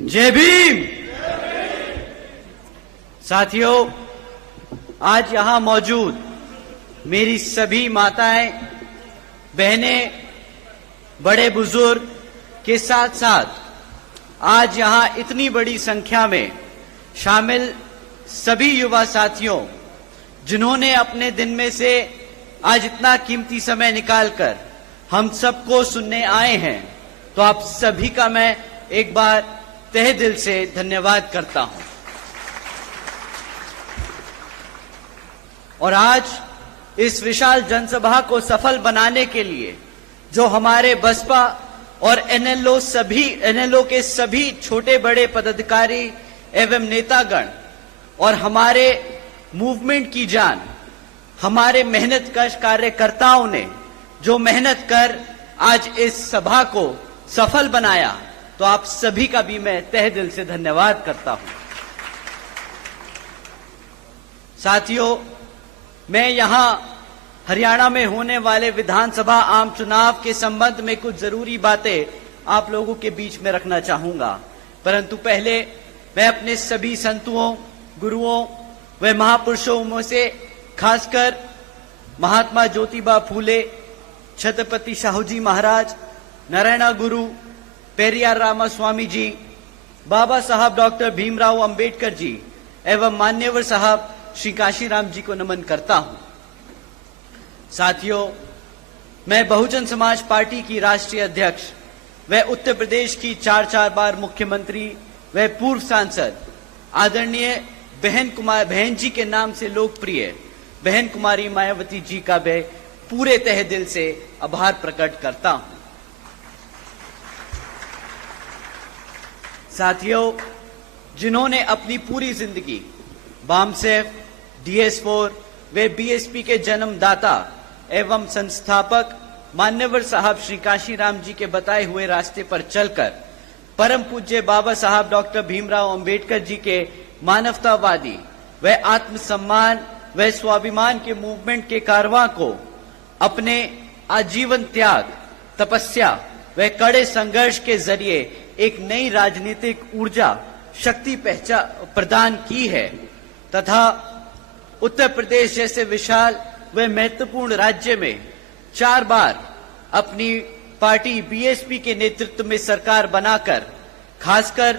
जय भीम। साथियों, आज यहां मौजूद मेरी सभी माताएं, बहनें, बड़े बुजुर्ग के साथ साथ आज यहां इतनी बड़ी संख्या में शामिल सभी युवा साथियों, जिन्होंने अपने दिन में से आज इतना कीमती समय निकालकर हम सबको सुनने आए हैं, तो आप सभी का मैं एक बार तहे दिल से धन्यवाद करता हूं। और आज इस विशाल जनसभा को सफल बनाने के लिए जो हमारे बसपा और एनएलओ के सभी छोटे बड़े पदाधिकारी एवं नेतागण और हमारे मूवमेंट की जान, हमारे मेहनतकश कार्यकर्ताओं ने जो मेहनत कर आज इस सभा को सफल बनाया, तो आप सभी का भी मैं तहे दिल से धन्यवाद करता हूं। साथियों, मैं यहां हरियाणा में होने वाले विधानसभा आम चुनाव के संबंध में कुछ जरूरी बातें आप लोगों के बीच में रखना चाहूंगा, परंतु पहले मैं अपने सभी संतों, गुरुओं व महापुरुषों में से खासकर महात्मा ज्योतिबा फूले, छत्रपति शाहूजी महाराज, नारायण गुरु, पेरियार रामास्वामी जी, बाबा साहब डॉक्टर भीमराव अंबेडकर जी एवं मान्यवर साहब श्री काशीराम जी को नमन करता हूं। साथियों, मैं बहुजन समाज पार्टी की राष्ट्रीय अध्यक्ष व उत्तर प्रदेश की 4 बार मुख्यमंत्री व पूर्व सांसद आदरणीय बहन जी के नाम से लोकप्रिय बहन कुमारी मायावती जी का मैं पूरे तहे दिल से आभार प्रकट करता हूं। साथियों, जिन्होंने अपनी पूरी जिंदगी बामसेफ, DS4 वे बीएसपी के जन्मदाता एवं संस्थापक मान्यवर साहब श्री काशीराम जी के बताए हुए रास्ते पर चलकर परम पूज्य बाबा साहब डॉक्टर भीमराव अंबेडकर जी के मानवतावादी व आत्मसम्मान व स्वाभिमान के मूवमेंट के कारवां को अपने आजीवन त्याग, तपस्या व कड़े संघर्ष के जरिए एक नई राजनीतिक ऊर्जा, शक्ति प्रदान की है तथा उत्तर प्रदेश जैसे विशाल व महत्वपूर्ण राज्य में 4 बार अपनी पार्टी बीएसपी के नेतृत्व में सरकार बनाकर खासकर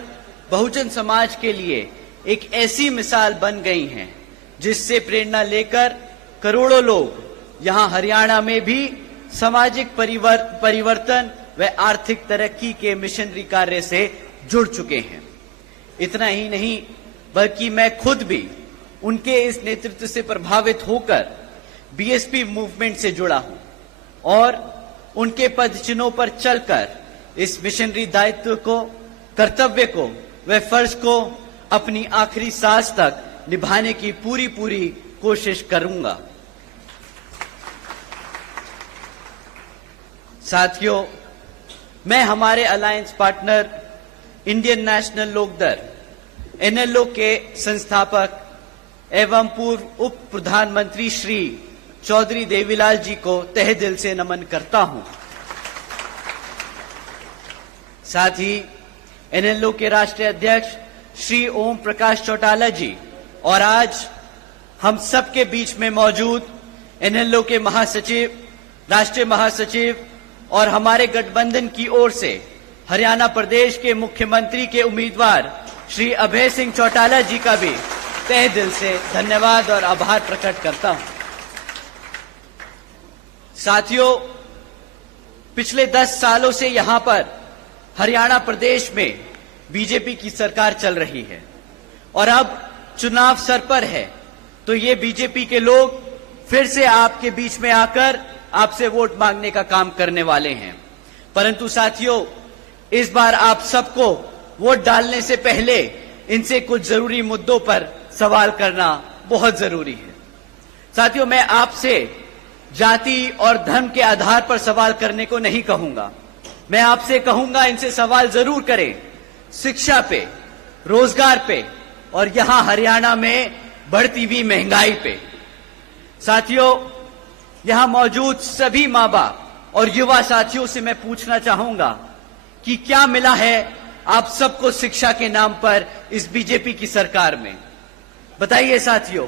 बहुजन समाज के लिए एक ऐसी मिसाल बन गई हैं, जिससे प्रेरणा लेकर करोड़ों लोग यहां हरियाणा में भी सामाजिक परिवर्तन व आर्थिक तरक्की के मिशनरी कार्य से जुड़ चुके हैं। इतना ही नहीं, बल्कि मैं खुद भी उनके इस नेतृत्व से प्रभावित होकर बीएसपी मूवमेंट से जुड़ा हूं और उनके पदचिन्हों पर चलकर इस मिशनरी दायित्व को, कर्तव्य को व फर्ज को अपनी आखिरी सांस तक निभाने की पूरी कोशिश करूंगा। साथियों, मैं हमारे alliance partner Indian National Lokdal NLO के संस्थापक एवं पूर्व उप प्रधानमंत्री श्री चौधरी देवीलाल जी को तहे दिल से नमन करता हूं। साथ ही एनएलओ के राष्ट्रीय अध्यक्ष श्री ओम प्रकाश चौटाला जी और आज हम सबके बीच में मौजूद एनएलओ के महासचिव, राष्ट्रीय महासचिव और हमारे गठबंधन की ओर से हरियाणा प्रदेश के मुख्यमंत्री के उम्मीदवार श्री अभय सिंह चौटाला जी का भी तहे दिल से धन्यवाद और आभार प्रकट करता हूं। साथियों, पिछले 10 सालों से यहां पर हरियाणा प्रदेश में बीजेपी की सरकार चल रही है और अब चुनाव सर पर है, तो ये बीजेपी के लोग फिर से आपके बीच में आकर आपसे वोट मांगने का काम करने वाले हैं। परंतु साथियों, इस बार आप सबको वोट डालने से पहले इनसे कुछ जरूरी मुद्दों पर सवाल करना बहुत जरूरी है। साथियों, मैं आपसे जाति और धर्म के आधार पर सवाल करने को नहीं कहूंगा। मैं आपसे कहूंगा, इनसे सवाल जरूर करें शिक्षा पे, रोजगार पे और यहां हरियाणा में बढ़ती हुई महंगाई पे। साथियों, यहां मौजूद सभी मां बाप और युवा साथियों से मैं पूछना चाहूंगा कि क्या मिला है आप सबको शिक्षा के नाम पर इस बीजेपी की सरकार में। बताइए साथियों,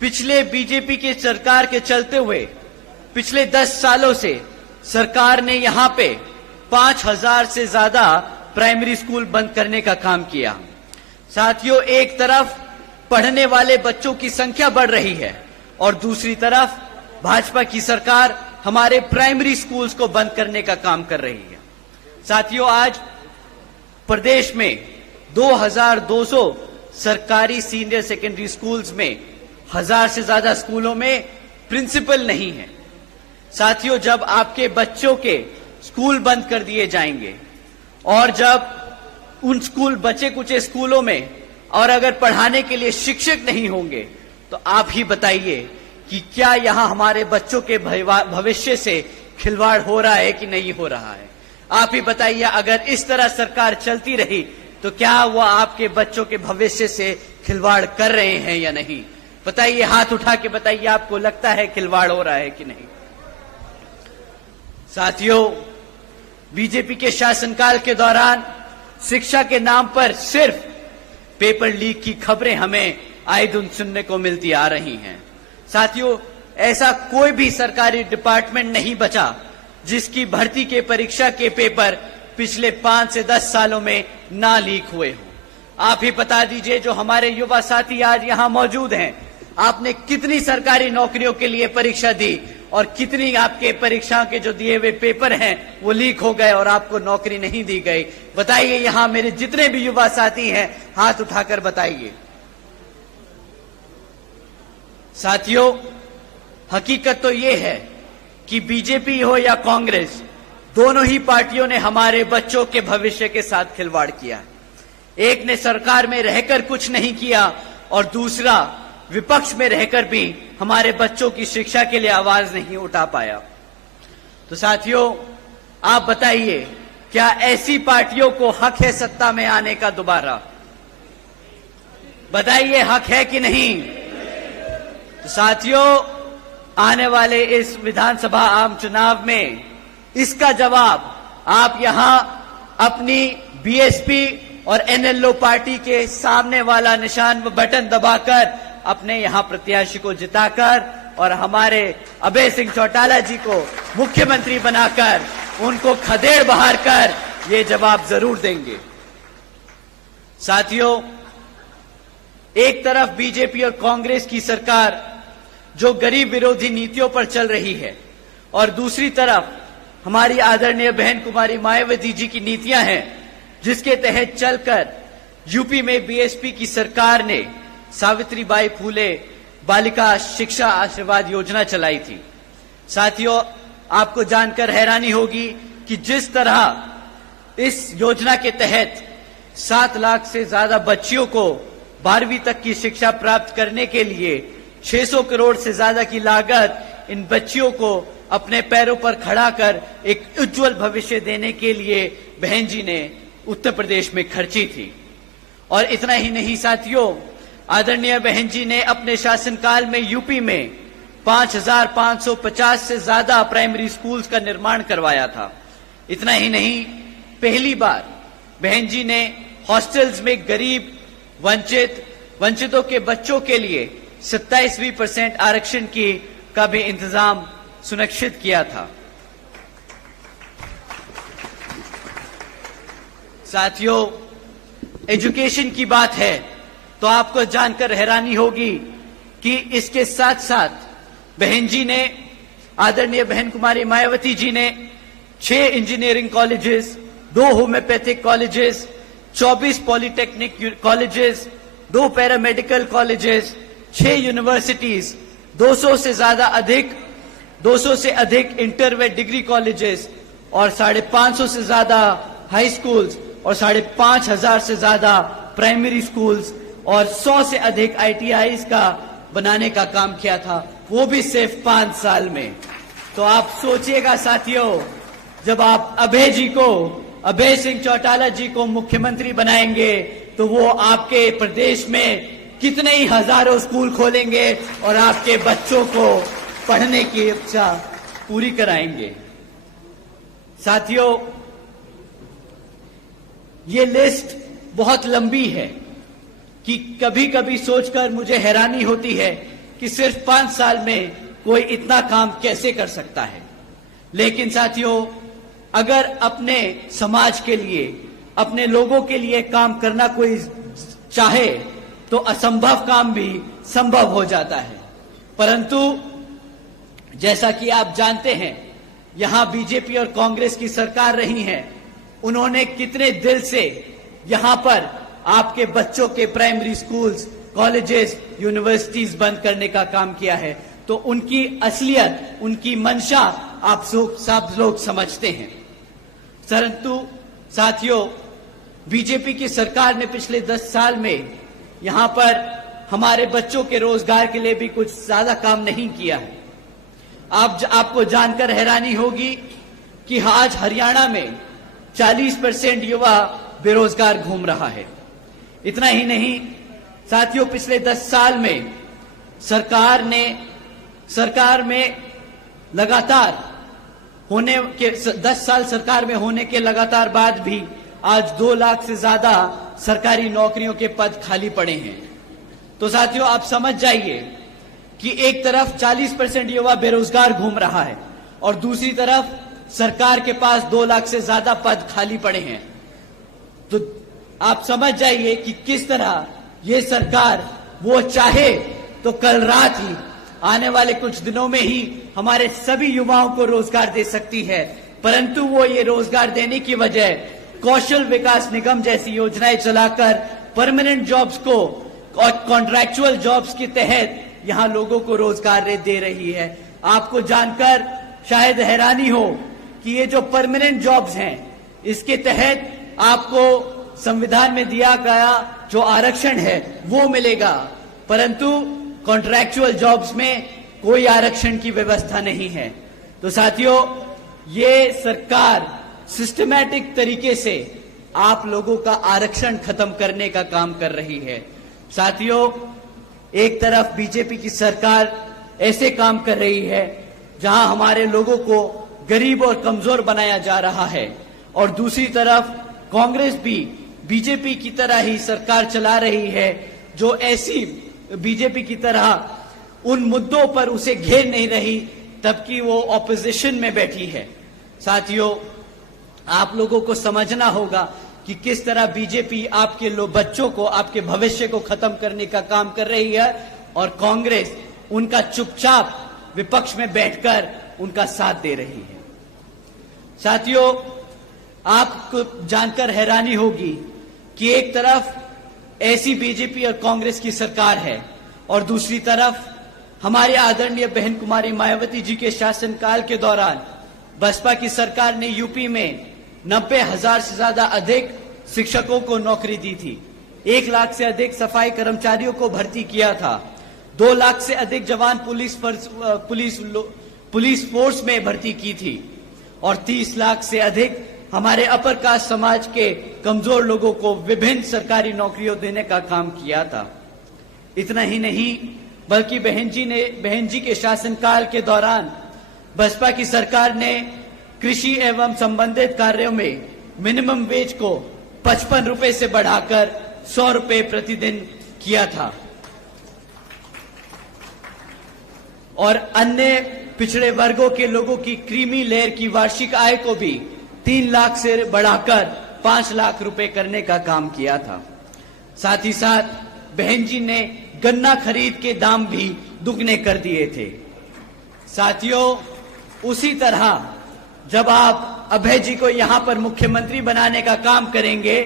पिछले बीजेपी के सरकार के चलते हुए पिछले 10 सालों से सरकार ने यहां पे 5000 से ज्यादा प्राइमरी स्कूल बंद करने का काम किया। साथियों, एक तरफ पढ़ने वाले बच्चों की संख्या बढ़ रही है और दूसरी तरफ भाजपा की सरकार हमारे प्राइमरी स्कूल्स को बंद करने का काम कर रही है। साथियों, आज प्रदेश में 2200 सरकारी सीनियर सेकेंडरी स्कूल्स में 1000 से ज्यादा स्कूलों में प्रिंसिपल नहीं है। साथियों, जब आपके बच्चों के स्कूल बंद कर दिए जाएंगे और जब उन स्कूल बचे कुचे स्कूलों में और अगर पढ़ाने के लिए शिक्षक नहीं होंगे तो आप ही बताइए कि क्या यहां हमारे बच्चों के भविष्य से खिलवाड़ हो रहा है कि नहीं हो रहा है। आप ही बताइए, अगर इस तरह सरकार चलती रही तो क्या वो आपके बच्चों के भविष्य से खिलवाड़ कर रहे हैं या नहीं। बताइए, हाथ उठा के बताइए, आपको लगता है खिलवाड़ हो रहा है कि नहीं। साथियों, बीजेपी के शासनकाल के दौरान शिक्षा के नाम पर सिर्फ पेपर लीक की खबरें हमें आए दिन सुनने को मिलती आ रही हैं। साथियों, ऐसा कोई भी सरकारी डिपार्टमेंट नहीं बचा जिसकी भर्ती के परीक्षा के पेपर पिछले 5 से 10 सालों में ना लीक हुए हों। आप ही बता दीजिए, जो हमारे युवा साथी आज यहां मौजूद हैं, आपने कितनी सरकारी नौकरियों के लिए परीक्षा दी और कितनी आपके परीक्षा के जो दिए हुए पेपर हैं वो लीक हो गए और आपको नौकरी नहीं दी गई। बताइए, यहां मेरे जितने भी युवा साथी हैं, हाथ उठाकर बताइए। साथियों, हकीकत तो ये है कि बीजेपी हो या कांग्रेस, दोनों ही पार्टियों ने हमारे बच्चों के भविष्य के साथ खिलवाड़ किया है। एक ने सरकार में रहकर कुछ नहीं किया और दूसरा विपक्ष में रहकर भी हमारे बच्चों की शिक्षा के लिए आवाज नहीं उठा पाया। तो साथियों, आप बताइए, क्या ऐसी पार्टियों को हक है सत्ता में आने का दोबारा? बताइए, हक है कि नहीं? तो साथियों, आने वाले इस विधानसभा आम चुनाव में इसका जवाब आप यहां अपनी बीएसपी और एनएलओ पार्टी के सामने वाला निशान बटन दबाकर अपने यहां प्रत्याशी को जिताकर और हमारे अभय सिंह चौटाला जी को मुख्यमंत्री बनाकर उनको खदेड़ बहार कर ये जवाब जरूर देंगे। साथियों, एक तरफ बीजेपी और कांग्रेस की सरकार जो गरीब विरोधी नीतियों पर चल रही है और दूसरी तरफ हमारी आदरणीय बहन कुमारी मायावती जी की नीतियां हैं, जिसके तहत चलकर यूपी में बीएसपी की सरकार ने सावित्रीबाई फूले बालिका शिक्षा आशीर्वाद योजना चलाई थी। साथियों, आपको जानकर हैरानी होगी कि जिस तरह इस योजना के तहत 7 लाख से ज्यादा बच्चियों को 12वीं तक की शिक्षा प्राप्त करने के लिए 600 करोड़ से ज्यादा की लागत इन बच्चियों को अपने पैरों पर खड़ा कर एक उज्जवल भविष्य देने के लिए बहन जी ने उत्तर प्रदेश में खर्ची थी। और इतना ही नहीं साथियों, आदरणीय बहन जी ने अपने शासनकाल में यूपी में 5550 से ज्यादा प्राइमरी स्कूल्स का निर्माण करवाया था। इतना ही नहीं, पहली बार बहन जी ने हॉस्टल्स में गरीब वंचितों के बच्चों के लिए 27% आरक्षण का भी इंतजाम सुनिश्चित किया था। साथियों, एजुकेशन की बात है तो आपको जानकर हैरानी होगी कि इसके साथ साथ बहन जी ने, आदरणीय बहन कुमारी मायावती जी ने 6 engineering colleges, 2 homeopathic colleges, 24 polytechnic colleges, 2 paramedical colleges, 6 universities, 200 से अधिक इंटर व डिग्री कॉलेजेस और 550 से ज्यादा हाई स्कूल्स और 5,500 से ज्यादा प्राइमरी स्कूल्स और 100 से अधिक ITIs का बनाने का काम किया था, वो भी सिर्फ 5 साल में। तो आप सोचिएगा साथियों, जब आप अभय सिंह चौटाला जी को मुख्यमंत्री बनाएंगे तो वो आपके प्रदेश में कितने ही हजारों स्कूल खोलेंगे और आपके बच्चों को पढ़ने की इच्छा पूरी कराएंगे। साथियों, ये लिस्ट बहुत लंबी है कि कभी कभी सोचकर मुझे हैरानी होती है कि सिर्फ 5 साल में कोई इतना काम कैसे कर सकता है। लेकिन साथियों, अगर अपने समाज के लिए, अपने लोगों के लिए काम करना कोई चाहे तो असंभव काम भी संभव हो जाता है। परंतु जैसा कि आप जानते हैं, यहां बीजेपी और कांग्रेस की सरकार रही है, उन्होंने कितने दिल से यहां पर आपके बच्चों के प्राइमरी स्कूल्स, कॉलेजेस, यूनिवर्सिटीज बंद करने का काम किया है। तो उनकी असलियत, उनकी मंशा आप सब लोग समझते हैं। परंतु साथियों, बीजेपी की सरकार ने पिछले 10 साल में यहां पर हमारे बच्चों के रोजगार के लिए भी कुछ ज्यादा काम नहीं किया है। आपको जानकर हैरानी होगी कि आज हरियाणा में 40% युवा बेरोजगार घूम रहा है। इतना ही नहीं साथियों, पिछले 10 साल में सरकार में लगातार होने के 10 साल सरकार में होने के लगातार बाद भी आज 2 लाख से ज्यादा सरकारी नौकरियों के पद खाली पड़े हैं। तो साथियों, आप समझ जाइए कि एक तरफ 40% युवा बेरोजगार घूम रहा है और दूसरी तरफ सरकार के पास 2 लाख से ज्यादा पद खाली पड़े हैं। तो आप समझ जाइए कि किस तरह ये सरकार, वो चाहे तो कल रात ही, आने वाले कुछ दिनों में ही हमारे सभी युवाओं को रोजगार दे सकती है। परंतु वो ये रोजगार देने की बजाय कौशल विकास निगम जैसी योजनाएं चलाकर परमानेंट जॉब्स को और कॉन्ट्रैक्चुअल जॉब्स के तहत यहां लोगों को रोजगार दे रही है। आपको जानकर शायद हैरानी हो कि ये जो परमानेंट जॉब्स हैं, इसके तहत आपको संविधान में दिया गया जो आरक्षण है वो मिलेगा, परंतु कॉन्ट्रैक्चुअल जॉब्स में कोई आरक्षण की व्यवस्था नहीं है। तो साथियों, ये सरकार सिस्टमैटिक तरीके से आप लोगों का आरक्षण खत्म करने का काम कर रही है। साथियों, एक तरफ बीजेपी की सरकार ऐसे काम कर रही है जहां हमारे लोगों को गरीब और कमजोर बनाया जा रहा है, और दूसरी तरफ कांग्रेस भी बीजेपी की तरह ही सरकार चला रही है जो ऐसी बीजेपी की तरह उन मुद्दों पर उसे घेर नहीं रही तबकि वो ऑपोजिशन में बैठी है। साथियों, आप लोगों को समझना होगा कि किस तरह बीजेपी आपके बच्चों को, आपके भविष्य को खत्म करने का काम कर रही है और कांग्रेस उनका चुपचाप विपक्ष में बैठकर उनका साथ दे रही है। साथियों, आपको जानकर हैरानी होगी कि एक तरफ ऐसी बीजेपी और कांग्रेस की सरकार है और दूसरी तरफ हमारे आदरणीय बहन कुमारी मायावती जी के शासनकाल के दौरान बसपा की सरकार ने यूपी में 90,000 से ज्यादा अधिक शिक्षकों को नौकरी दी थी, 1 लाख से अधिक सफाई कर्मचारियों को भर्ती किया था, 2 लाख से अधिक जवान पुलिस फोर्स में भर्ती की थी और 30 लाख से अधिक हमारे अपर कास्ट समाज के कमजोर लोगों को विभिन्न सरकारी नौकरियों देने का काम किया था। इतना ही नहीं बल्कि बहन जी के शासनकाल के दौरान बसपा की सरकार ने कृषि एवं संबंधित कार्यों में मिनिमम वेज को 55 रुपए से बढ़ाकर 100 रुपए प्रतिदिन किया था और अन्य पिछड़े वर्गों के लोगों की क्रीमी लेयर की वार्षिक आय को भी 3 लाख से बढ़ाकर 5 लाख रुपए करने का काम किया था। साथ ही साथ बहन जी ने गन्ना खरीद के दाम भी दुगने कर दिए थे। साथियों, उसी तरह जब आप अभय जी को यहां पर मुख्यमंत्री बनाने का काम करेंगे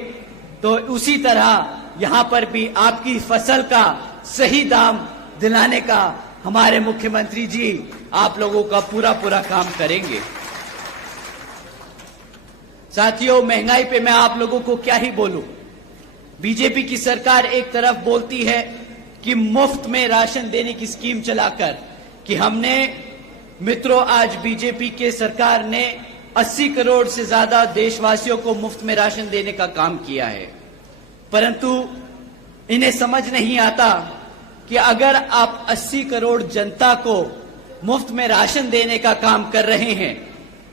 तो उसी तरह यहां पर भी आपकी फसल का सही दाम दिलाने का हमारे मुख्यमंत्री जी आप लोगों का पूरा काम करेंगे। साथियों, महंगाई पे मैं आप लोगों को क्या ही बोलूं। बीजेपी की सरकार एक तरफ बोलती है कि मुफ्त में राशन देने की स्कीम चलाकर कि हमने मित्रों, आज बीजेपी के सरकार ने 80 करोड़ से ज्यादा देशवासियों को मुफ्त में राशन देने का काम किया है, परंतु इन्हें समझ नहीं आता कि अगर आप 80 करोड़ जनता को मुफ्त में राशन देने का काम कर रहे हैं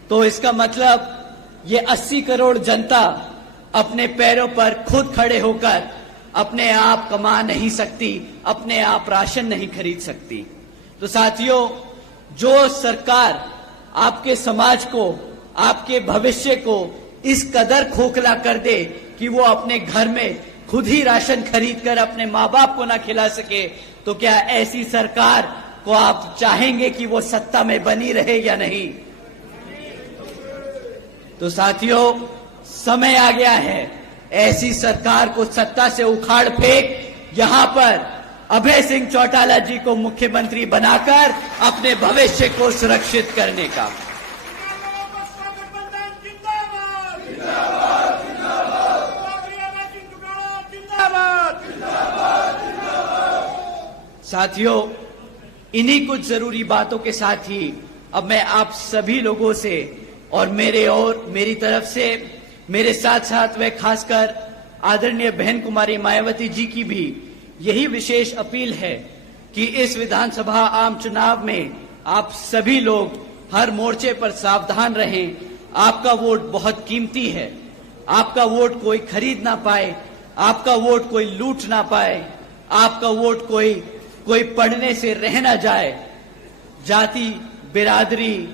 तो इसका मतलब ये 80 करोड़ जनता अपने पैरों पर खुद खड़े होकर अपने आप कमा नहीं सकती, अपने आप राशन नहीं खरीद सकती। तो साथियों, जो सरकार आपके समाज को, आपके भविष्य को इस कदर खोखला कर दे कि वो अपने घर में खुद ही राशन खरीद कर अपने माँ बाप को ना खिला सके, तो क्या ऐसी सरकार को आप चाहेंगे कि वो सत्ता में बनी रहे या नहीं? तो साथियों, समय आ गया है ऐसी सरकार को सत्ता से उखाड़ फेंक यहां पर अभय सिंह चौटाला जी को मुख्यमंत्री बनाकर अपने भविष्य को सुरक्षित करने का। साथियों, इन्हीं कुछ जरूरी बातों के साथ ही अब मैं आप सभी लोगों से और मेरी तरफ से, मेरे साथ साथ व खासकर आदरणीय बहन कुमारी मायावती जी की भी यही विशेष अपील है कि इस विधानसभा आम चुनाव में आप सभी लोग हर मोर्चे पर सावधान रहें। आपका वोट बहुत कीमती है। आपका वोट कोई खरीद ना पाए, आपका वोट कोई लूट ना पाए, आपका वोट कोई पढ़ने से रह ना जाए। जाति, बिरादरी,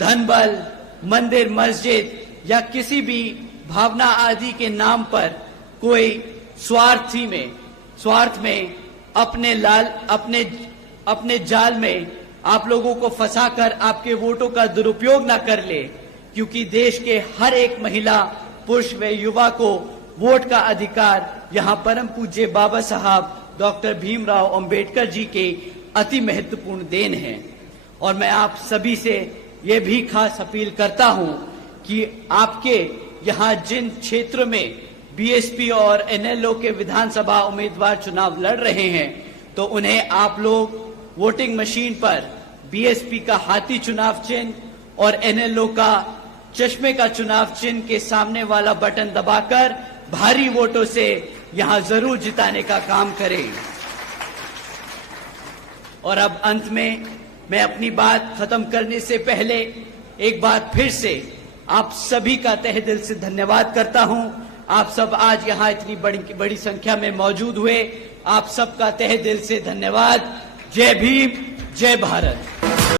धनबल, मंदिर, मस्जिद या किसी भी भावना आदि के नाम पर कोई स्वार्थ में अपने जाल में आप लोगों को फंसाकर आपके वोटों का दुरुपयोग ना कर ले, क्योंकि देश के हर एक महिला, पुरुष व युवा को वोट का अधिकार यहां परम पूज्य बाबा साहब डॉक्टर भीमराव अंबेडकर जी के अति महत्वपूर्ण देन है। और मैं आप सभी से ये भी खास अपील करता हूं कि आपके यहां जिन क्षेत्र में बीएसपी और एनएलओ के विधानसभा उम्मीदवार चुनाव लड़ रहे हैं, तो उन्हें आप लोग वोटिंग मशीन पर बीएसपी का हाथी चुनाव चिन्ह और एनएलओ का चश्मे का चुनाव चिन्ह के सामने वाला बटन दबाकर भारी वोटों से यहां जरूर जिताने का काम करें। और अब अंत में मैं अपनी बात खत्म करने से पहले एक बार फिर से आप सभी का तहे दिल से धन्यवाद करता हूं। आप सब आज यहां इतनी बड़ी संख्या में मौजूद हुए, आप सबका तहे दिल से धन्यवाद। जय भीम, जय भारत।